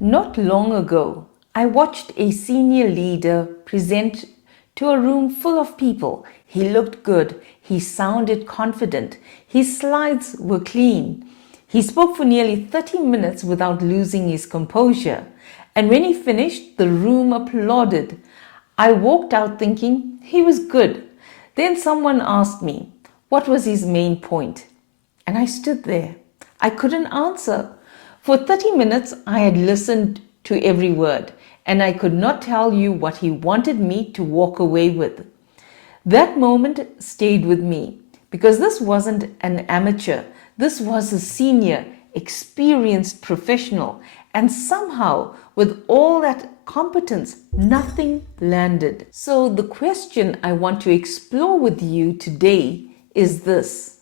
Not long ago, I watched a senior leader present to a room full of people. He looked good. He sounded confident. His slides were clean. He spoke for nearly 30 minutes without losing his composure. And when he finished, the room applauded. I walked out thinking he was good. Then someone asked me, what was his main point? And I stood there. I couldn't answer. For 30 minutes, I had listened to every word, and I could not tell you what he wanted me to walk away with. That moment stayed with me because this wasn't an amateur. This was a senior, experienced professional, and somehow, with all that competence, nothing landed. So the question I want to explore with you today is this: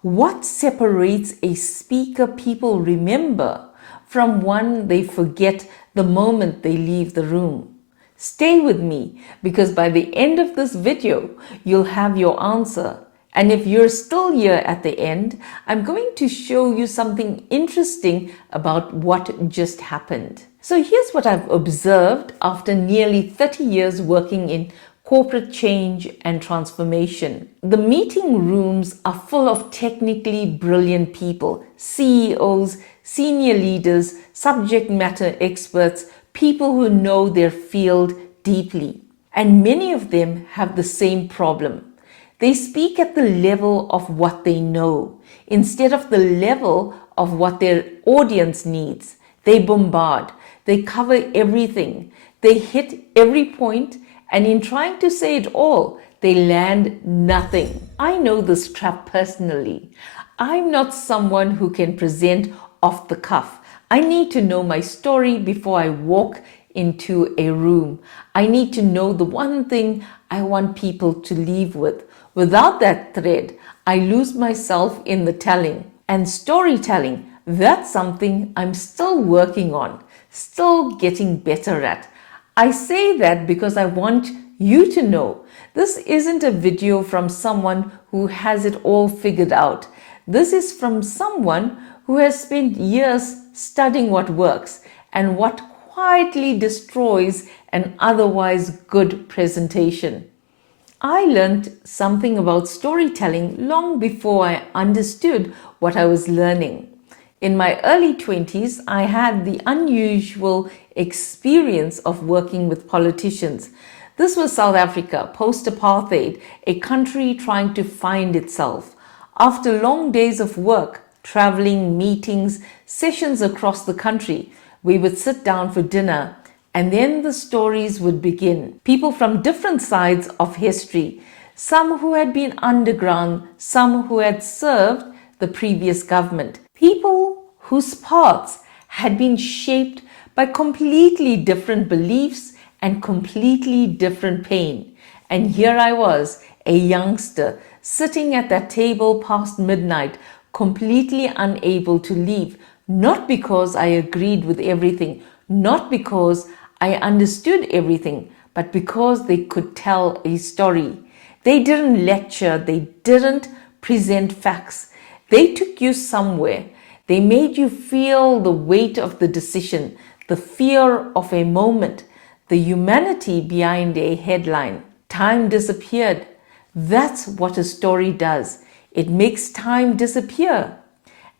what separates a speaker people remember from one they forget the moment they leave the room? Stay with me, because by the end of this video, you'll have your answer. And if you're still here at the end, I'm going to show you something interesting about what just happened. So here's what I've observed after nearly 30 years working in corporate change and transformation. The meeting rooms are full of technically brilliant people, CEOs, senior leaders, subject matter experts, people who know their field deeply. And many of them have the same problem. They speak at the level of what they know, instead of the level of what their audience needs. They bombard, they cover everything, they hit every point, and in trying to say it all, they land nothing. I know this trap personally. I'm not someone who can present off the cuff. I need to know my story before I walk into a room. I need to know the one thing I want people to leave with. Without that thread, I lose myself in the telling. And storytelling, that's something I'm still working on, still getting better at. I say that because I want you to know this isn't a video from someone who has it all figured out. This is from someone who has spent years studying what works and what quietly destroys an otherwise good presentation. I learned something about storytelling long before I understood what I was learning. In my early 20s, I had the unusual experience of working with politicians. This was South Africa, post-apartheid, a country trying to find itself. After long days of work, traveling, meetings, sessions across the country, we would sit down for dinner, and then the stories would begin. People from different sides of history, some who had been underground, some who had served the previous government. People whose paths had been shaped by completely different beliefs and completely different pain. And here I was, a youngster, sitting at that table past midnight, completely unable to leave, not because I agreed with everything, not because I understood everything, but because they could tell a story. They didn't lecture, they didn't present facts. They took you somewhere. They made you feel the weight of the decision, the fear of a moment, the humanity behind a headline. Time disappeared. That's what a story does. It makes time disappear.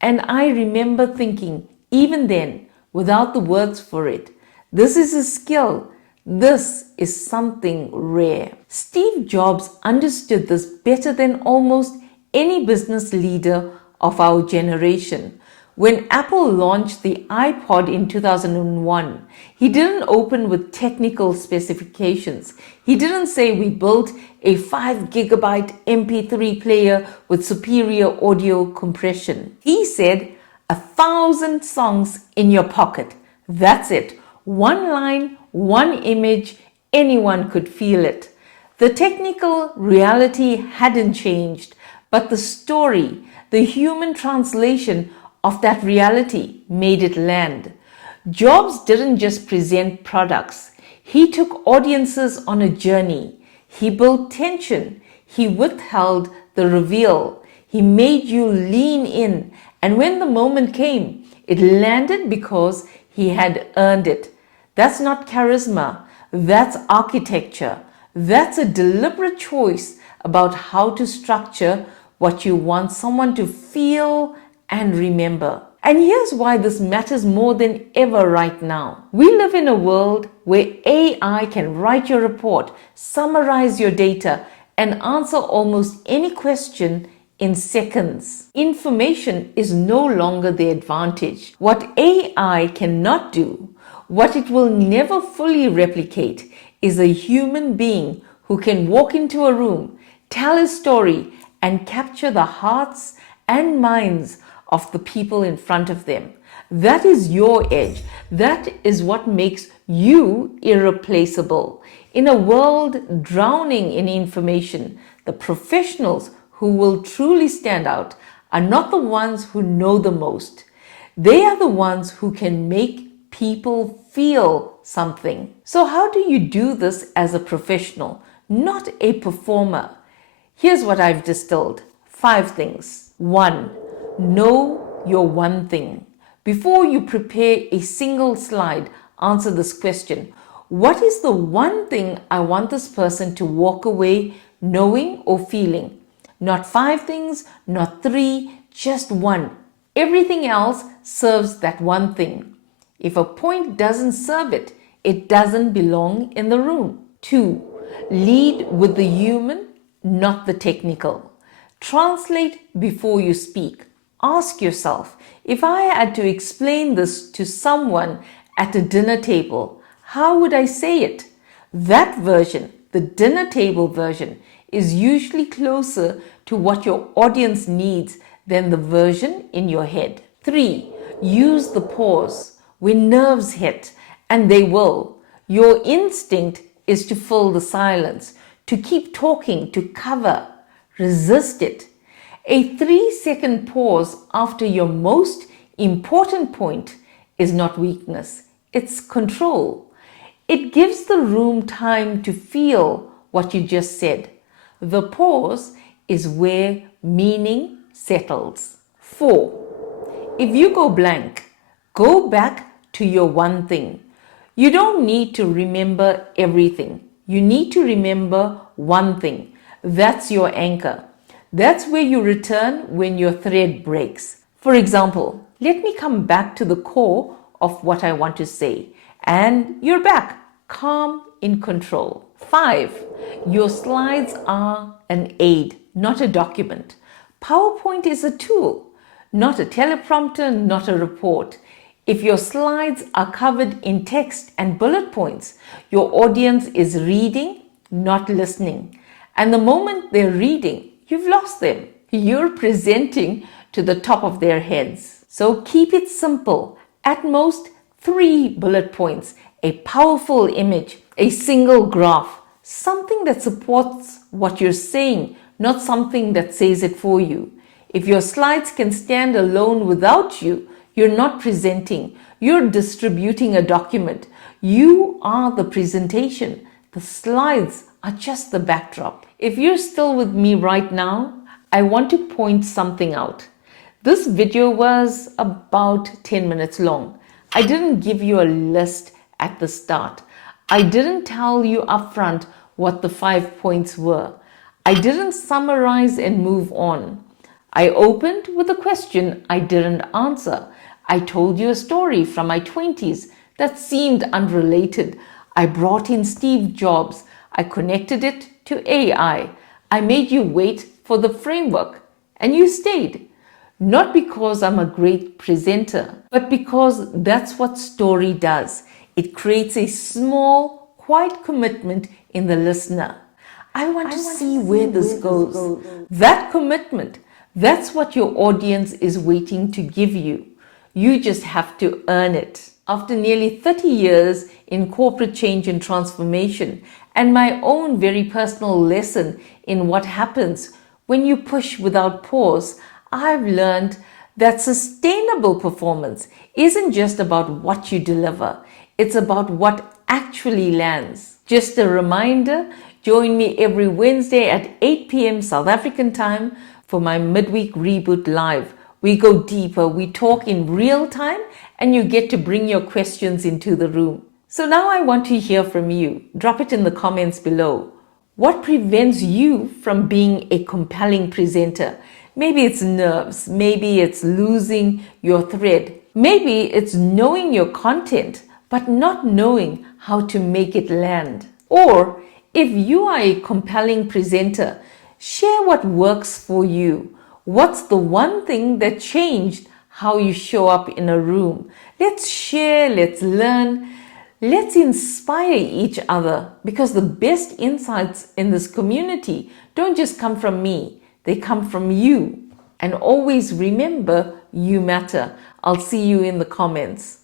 And I remember thinking, even then, without the words for it, this is a skill. This is something rare. Steve Jobs understood this better than almost any business leader of our generation. When Apple launched the iPod in 2001, he didn't open with technical specifications. He didn't say we built a 5 gigabyte MP3 player with superior audio compression. He said, 1,000 songs in your pocket. That's it. One line, one image, anyone could feel it. The technical reality hadn't changed, but the story, the human translation of that reality made it land. Jobs didn't just present products. He took audiences on a journey. He built tension. He withheld the reveal. He made you lean in. And when the moment came, it landed because he he had earned it. That's not charisma. That's architecture. That's a deliberate choice about how to structure what you want someone to feel and remember. And here's why this matters more than ever right now. We live in a world where AI can write your report, summarize your data, and answer almost any question in seconds. Information is no longer the advantage. What AI cannot do, what it will never fully replicate, is a human being who can walk into a room, tell a story, and capture the hearts and minds of the people in front of them. That is your edge. That is what makes you irreplaceable. In a world drowning in information, the professionals who will truly stand out are not the ones who know the most. They are the ones who can make people feel something. So how do you do this as a professional, not a performer? Here's what I've distilled. 5 things. 1. Know your one thing. Before you prepare a single slide, answer this question. What is the one thing I want this person to walk away knowing or feeling? Not 5 things, not 3, just 1. Everything else serves that one thing. If a point doesn't serve it, it doesn't belong in the room. 2. Lead with the human, not the technical. Translate before you speak. Ask yourself, if I had to explain this to someone at a dinner table, how would I say it? That version, the dinner table version, is usually closer to what your audience needs than the version in your head. 3. Use the pause. When nerves hit, and they will, your instinct is to fill the silence, to keep talking, to cover. Resist it. A 3-second pause after your most important point is not weakness, it's control. It gives the room time to feel what you just said. The pause is where meaning settles. 4. If you go blank, go back to your one thing. You don't need to remember everything. You need to remember one thing. That's your anchor. That's where you return when your thread breaks. For example, let me come back to the core of what I want to say. And you're back, calm, in control. 5. Your slides are an aid, not a document. PowerPoint is a tool, not a teleprompter, not a report. If your slides are covered in text and bullet points, your audience is reading, not listening. And the moment they're reading, you've lost them. You're presenting to the top of their heads. So keep it simple. At most 3 bullet points, a powerful image, a single graph, something that supports what you're saying, not something that says it for you. If your slides can stand alone without you, you're not presenting. You're distributing a document. You are the presentation. The slides are just the backdrop. If you're still with me right now, I want to point something out. This video was about 10 minutes long. I didn't give you a list at the start. I didn't tell you upfront what the 5 points were. I didn't summarize and move on. I opened with a question I didn't answer. I told you a story from my 20s that seemed unrelated. I brought in Steve Jobs. I connected it to AI. I made you wait for the framework, and you stayed. Not because I'm a great presenter, but because that's what story does. It creates a small, quiet commitment in the listener. I want to see where this goes. That commitment, that's what your audience is waiting to give you. You just have to earn it. After nearly 30 years in corporate change and transformation, and my own very personal lesson in what happens when you push without pause, I've learned that sustainable performance isn't just about what you deliver, it's about what actually lands. Just a reminder, join me every Wednesday at 8 p.m. South African time for my midweek reboot live. We go deeper, we talk in real time, and you get to bring your questions into the room. So now I want to hear from you. Drop it in the comments below. What prevents you from being a compelling presenter? Maybe it's nerves, maybe it's losing your thread, maybe it's knowing your content but not knowing how to make it land. Or if you are a compelling presenter, share what works for you. What's the one thing that changed how you show up in a room? Let's share, let's learn, let's inspire each other, because the best insights in this community don't just come from me, they come from you. And always remember, you matter. I'll see you in the comments.